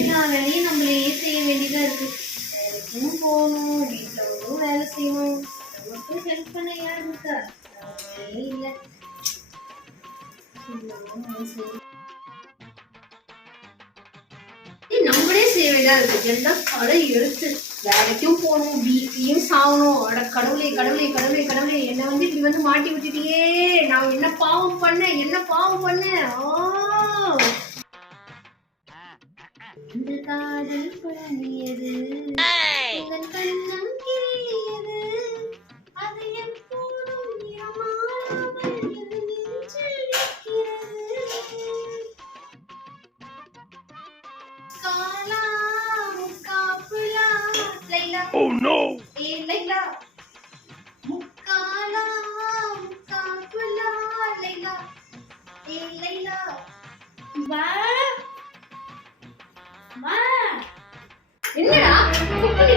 எல்லா வேலையும் நம்மளே செய்ய வேண்டியதா இருக்கு. வேலைக்கும் போகணும், வீட்டுல வந்து வேலை செய்யணும். நமக்கு ஹெல்ப் பண்ண யார் இருக்கா? யாருமே இல்லை. நம்மளே செய்ய வேண்டியதா இருக்கு. எல்லாம் கடை எடுத்து வேலைக்கும் போகணும், வீட்லயும் சாகணும். அட கடவுளே கடவுளே கடவுளே கடவுளே, என்னை வந்து இப்படி வந்து மாட்டி விட்டுட்டியே. நான் என்ன பாவம் பண்ணேன், என்ன பாவம் பண்ணேன்? இந்த காதல் குழம்பியது, உங்கள் கண்ணம் கிள்ளியது, அது எப்போதும் நிறமாறாமல் என் நெஞ்சில் நிற்கிறது. காலா முக்காப்புலா லைலா, oh no, ஏ லைலா முக்காலா முக்காப்புலா லைலா, ஏ லைலா. வா வா, என்னடா குப்பிட்டு